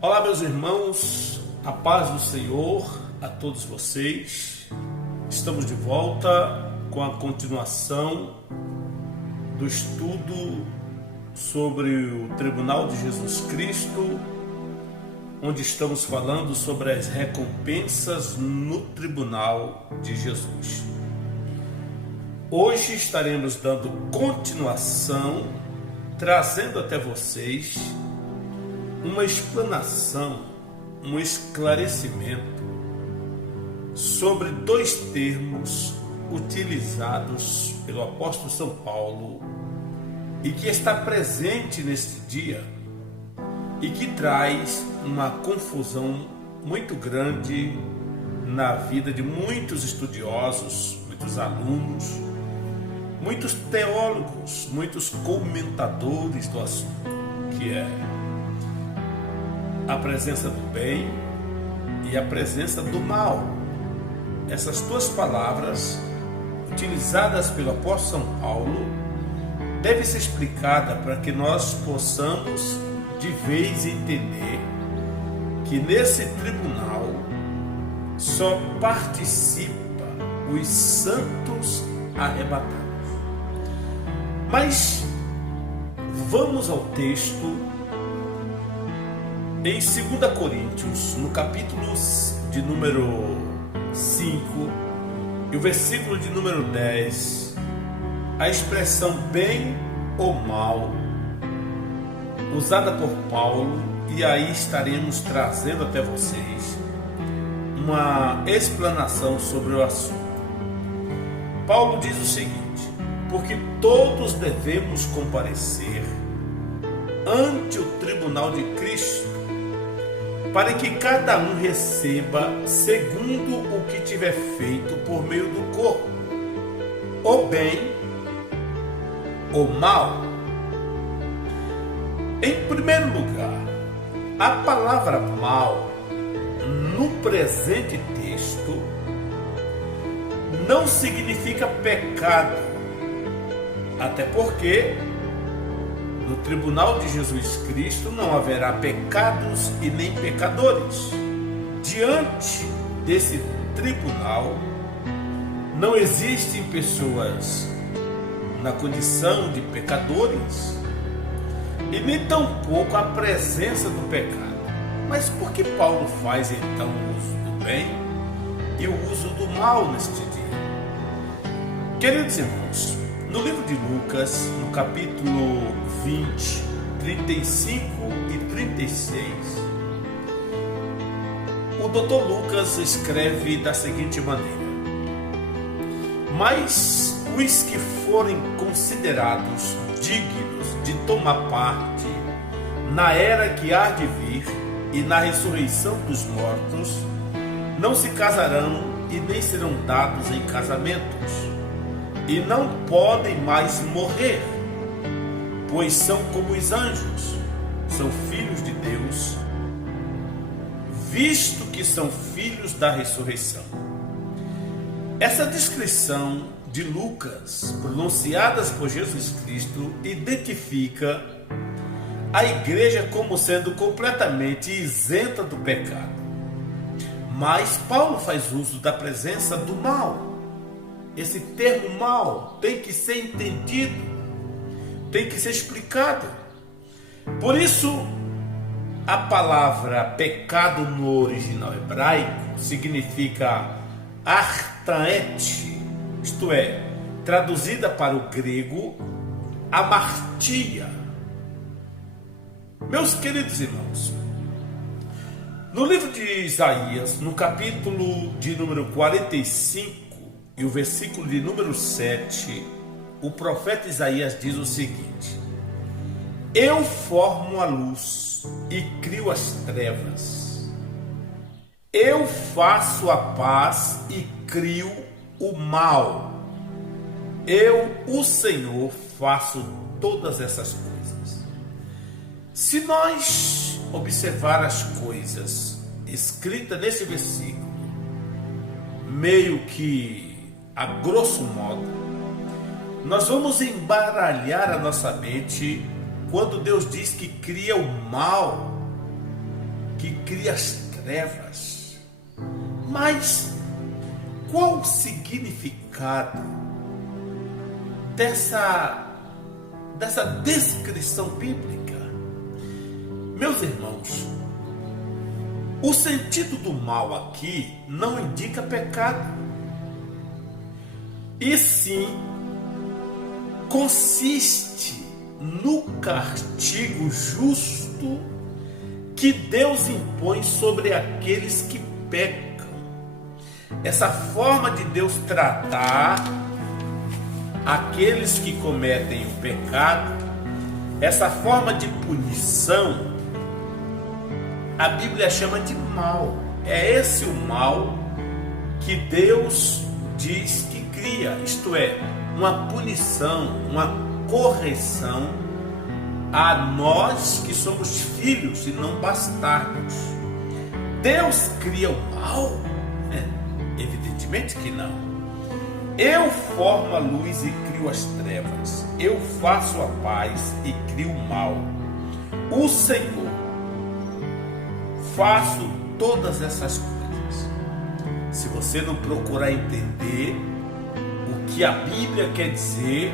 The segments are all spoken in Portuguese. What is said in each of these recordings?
Olá, meus irmãos, a paz do Senhor a todos vocês. Estamos de volta com a continuação do estudo sobre o Tribunal de Jesus Cristo, onde estamos falando sobre as recompensas no Tribunal de Jesus. Hoje estaremos dando continuação, trazendo até vocês uma explanação, um esclarecimento sobre dois termos utilizados pelo apóstolo São Paulo e que está presente neste dia e que traz uma confusão muito grande na vida de muitos estudiosos, muitos alunos, muitos teólogos, muitos comentadores do assunto, que é a presença do bem e a presença do mal. Essas duas palavras, utilizadas pelo apóstolo São Paulo, devem ser explicadas para que nós possamos de vez entender que nesse tribunal só participa os santos arrebatados. Mas vamos ao texto em 2 Coríntios, no capítulo de número 5 e o versículo de número 10, a expressão bem ou mal, usada por Paulo, e aí estaremos trazendo até vocês uma explanação sobre o assunto. Paulo diz o seguinte: porque todos devemos comparecer ante o tribunal de Cristo, para que cada um receba segundo o que tiver feito por meio do corpo, o bem ou mal. Em primeiro lugar, a palavra mal, no presente texto, não significa pecado, até porque no tribunal de Jesus Cristo não haverá pecados e nem pecadores. Diante desse tribunal não existem pessoas na condição de pecadores e nem tampouco a presença do pecado. Mas por que Paulo faz então o uso do bem e o uso do mal neste dia? Queridos irmãos, no livro de Lucas, no capítulo 20, 35 e 36, o Dr. Lucas escreve da seguinte maneira: mas os que forem considerados dignos de tomar parte na era que há de vir e na ressurreição dos mortos, não se casarão e nem serão dados em casamentos, e não podem mais morrer, pois são como os anjos, são filhos de Deus, visto que são filhos da ressurreição. Essa descrição de Lucas, pronunciadas por Jesus Cristo, identifica a igreja como sendo completamente isenta do pecado. Mas Paulo faz uso da presença do mal. Esse termo mal tem que ser entendido, tem que ser explicado. Por isso, a palavra pecado no original hebraico significa artaete, isto é, traduzida para o grego, amartia. Meus queridos irmãos, no livro de Isaías, no capítulo de número 45, e o versículo de número 7, o profeta Isaías diz o seguinte: eu formo a luz e crio as trevas, eu faço a paz e crio o mal, eu, o Senhor, faço todas essas coisas. Se nós observar as coisas escritas nesse versículo, meio que a grosso modo, nós vamos embaralhar a nossa mente quando Deus diz que cria o mal que cria as trevas. Mas qual o significado dessa descrição bíblica? Meus irmãos, o sentido do mal aqui não indica pecado, e sim consiste no castigo justo que Deus impõe sobre aqueles que pecam. Essa forma de Deus tratar aqueles que cometem o pecado, essa forma de punição, a Bíblia chama de mal. É esse o mal que Deus diz que cria, isto é, uma punição, uma correção a nós que somos filhos e não bastardos. Deus cria o mal? Evidentemente que não. Eu formo a luz e crio as trevas. Eu faço a paz e crio o mal. O Senhor, faço todas essas coisas. Se você não procurar entender o que a Bíblia quer dizer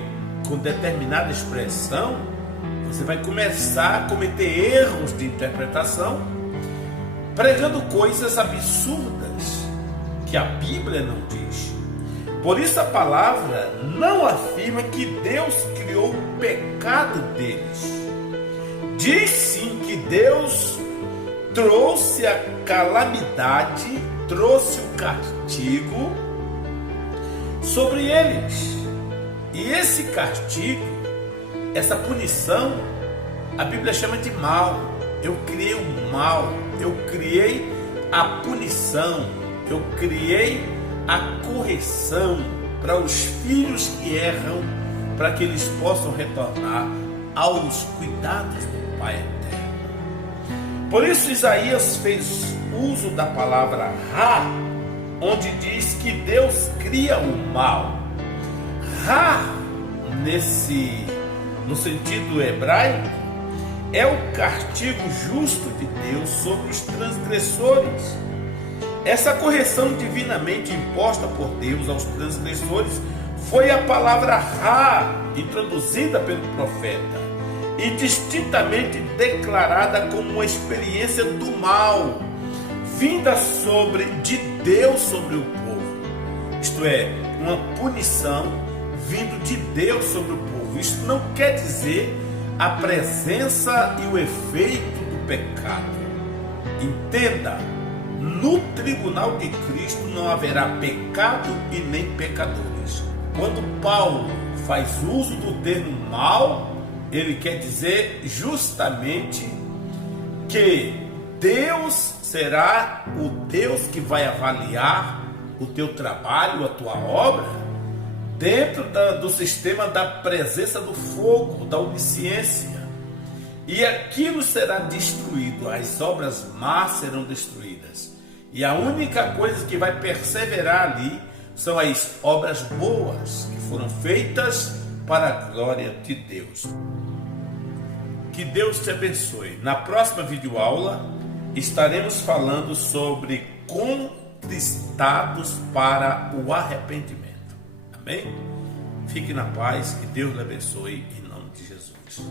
com determinada expressão, você vai começar a cometer erros de interpretação, pregando coisas absurdas que a Bíblia não diz. Por isso a palavra não afirma que Deus criou o pecado deles. Diz sim que Deus trouxe a calamidade, trouxe o castigo sobre eles. E esse castigo, essa punição, a Bíblia chama de mal. Eu criei o mal, eu criei a punição, eu criei a correção para os filhos que erram, para que eles possam retornar aos cuidados do Pai Eterno. Por isso Isaías fez uso da palavra Ra, onde diz que Deus cria o mal. Ra, no sentido hebraico, é o castigo justo de Deus sobre os transgressores. Essa correção divinamente imposta por Deus aos transgressores foi a palavra Ra, introduzida pelo profeta, e distintamente declarada como uma experiência do mal, vinda de Deus sobre o povo. Isto é, uma punição vindo de Deus sobre o povo. Isso não quer dizer a presença e o efeito do pecado. Entenda, no tribunal de Cristo não haverá pecado e nem pecadores. Quando Paulo faz uso do termo mal, ele quer dizer justamente que Deus será o Deus que vai avaliar o teu trabalho, a tua obra, dentro do sistema da presença do fogo, da onisciência. E aquilo será destruído, as obras más serão destruídas. E a única coisa que vai perseverar ali são as obras boas que foram feitas para a glória de Deus. Que Deus te abençoe. Na próxima videoaula estaremos falando sobre contristados para o arrependimento. Amém? Fique na paz, que Deus lhe abençoe em nome de Jesus.